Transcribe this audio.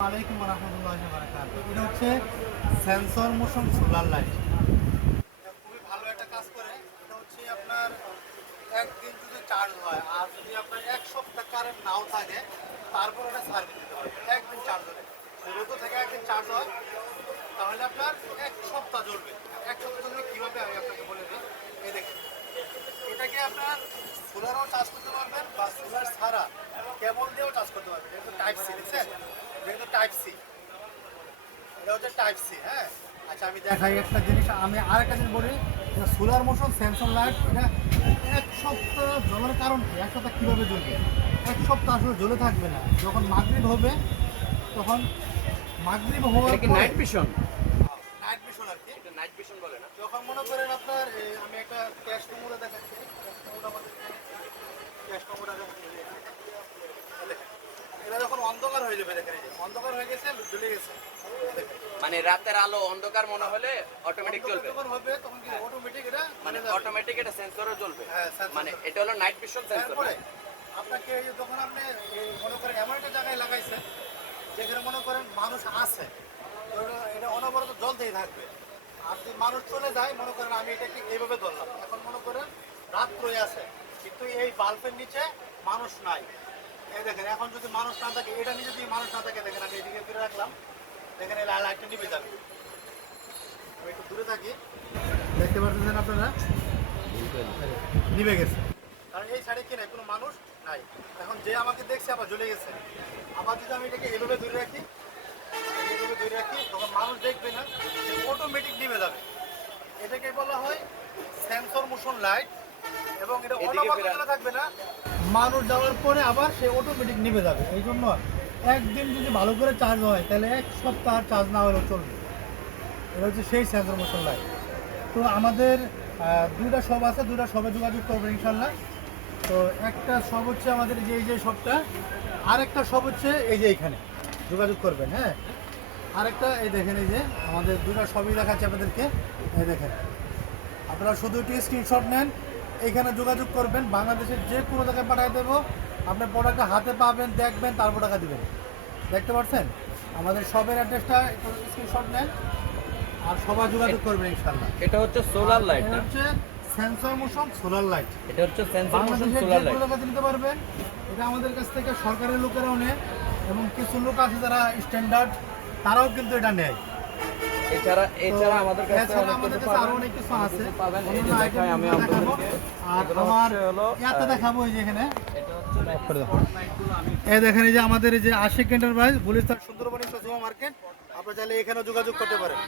আলাইকুম রহমতুল্লাহ হচ্ছে sensor motion solar light. খুবই ভালো একটা কাজ করে। এটা হচ্ছে আপনার একদিন যদি চার্জ হয় আর যদি আপনার এক সপ্তাহ কারেন্ট নাও থাকে, তারপর এটা সার্ভিস দিতে একদিন চার্জ হলে। একদিন চার্জ হয়, তাহলে আপনার এক সপ্তাহ জ্বলবে এক সপ্তাহ জ্বলবে কীভাবে আমি আপনাকে বলে দিই? এই দেখেন। এটাকে আপনার সোলারও চার্জ করতে পারবেন বা সোলার ছাড়া কেবল দিয়েও চার্জ করতে পারবেন। এটা টাইপ সি দেখছেন? এটা কিন্তু টাইপ সি এটা হচ্ছে টাইপ সি হ্যাঁ? আচ্ছা আমি দেখাই। একটা জিনিস আমি আর একটা জিনিস বলি সোলার মোশন সেন্সর লাইট এটা এক সপ্তাহ জ্বলার কারণ কি? এক সপ্তাহ কীভাবে জ্বলবে? এক সপ্তাহ আসলে জ্বলে থাকবে না। যখন মাগরিব হবে তখন মাগরিব হওয়ার নাইট ভিশন নাইট ভিশন আর কি। এটা নাইট ভিশন বলে না। যখন মনে করেন আপনার আমি একটা ক্যাশ নমুনা দেখাচ্ছি ক্যাশ নমুনা আমাদের ক্যাশ নমুনা দেখাচ্ছি এই দেখেন। এটা যখন অন্ধকার হয়ে যাবে দেখেন অন্ধকার হয়ে গেছে জ্বলে গেছে। মানে রাতের আলো অন্ধকার মনে হলে অটোমেটিক জ্বলবে। হবে তখন কি অটোমেটিক এটা মানে অটোমেটিক এটা সেন্সরও জ্বলবে। হ্যাঁ, মানে এটা হলো নাইট ভিশন সেন্সর আপনাকে যখন আপনি মনে করেন এমন একটা জায়গায় লাগাইছেন যেখানে মনে করেন মানুষ আছে এটা- এটা অনবরত জ্বলতেই থাকবে। আর যদি মানুষ চলে যায় মনে করেন আমি এটাকে এইভাবে ধরলাম। এখন মনে করেন রাত রয়ে আছে কিন্তু এই বাল্বের নিচে মানুষ নাই। এই দেখেন এখন যদি মানুষ না থাকে এটা নিচে যদি মানুষ না থাকে দেখেন আমি এদিকে ফিরে রাখলাম। দেখেন এই লাইটটা নিভে যাবে। আমি একটু দূরে থাকি। দেখতে পাচ্ছেন আপনারা? নিভে গেছে। কারণ এই কি নাই? কোনো মানুষ নাই। এখন যে আমাকে দেখছে আবার জ্বলে গেছে। আবার যদি আমি এটাকে এভাবে ধরে রাখি এভাবে ধরে রাখি তখন মানুষ দেখবে না অটোমেটিক নিভে যাবে। এটাকে বলা হয় সেন্সর মোশন লাইট এবং এটা। জ্বলে থাকবে না। মানুষ যাওয়ার পরে আবার সে অটোমেটিক নিভে যাবে। এই জন্য একদিন যদি ভালো করে চার্জ হয়, তাহলে এক সপ্তাহ চার্জ না হলেও চলবে। এটা হচ্ছে সেই সেন্সর মোশন লাইট তো আমাদের দুইটা শপ আছে, দুইটা শপে যোগাযোগ করবেন ইনশাল্লাহ তো একটা শপ হচ্ছে আমাদের যে, এই যে শপটা আরেকটা শপ হচ্ছে এই যে এইখানে যোগাযোগ করবেন হ্যাঁ? আরেকটা, এই দেখেন, এই যে আমাদের দুটা সবই দেখাচ্ছে আপনাদেরকে। এই দেখেন, আপনারা শুধু একটু স্ক্রিনশট নেন এইখানে যোগাযোগ করবেন বাংলাদেশের যে কোনো জায়গায় পাঠিয়ে দেবো। আপনার প্রোডাক্টটা হাতে পাবেন দেখবেন তারপর টাকা দেবেন। দেখতে পাচ্ছেন আমাদের সবের অ্যাড্রেসটা স্ক্রিনশট নেন আর সবাই যোগাযোগ করবেন ইনশাল্লাহ এটা হচ্ছে সোলার লাইট এটা হচ্ছে সেন্সর মোশন সোলার লাইট এটা হচ্ছে সেন্সর মোশন বাংলাদেশের সোলার লাইট জায়গাতে নিতে পারবেন। এটা আমাদের কাছ থেকে সরকারের লোকেরাও নেয় এবং কিছু লোক আছে যারা স্ট্যান্ডার্ড তারাও কিন্তু এটা নেয়। এছাড়া এছাড়া আমাদের কাছে অনেক আমাদের কিছু কাছে আরও অনেক কিছু আছে। পাবেন। এই যে দেখাই আমি দেখাবো। আপনাদেরকে। আর আমার ইয়াতে দেখাবো এই যে এখানে। এই দেখেন এই যে আমাদের এই যে আশিক এন্টারপ্রাইজ গুলিস্তান সুন্দরবনী সুজমা মার্কেট আপনারা চাইলে এখানে যোগাযোগ করতে পারেন।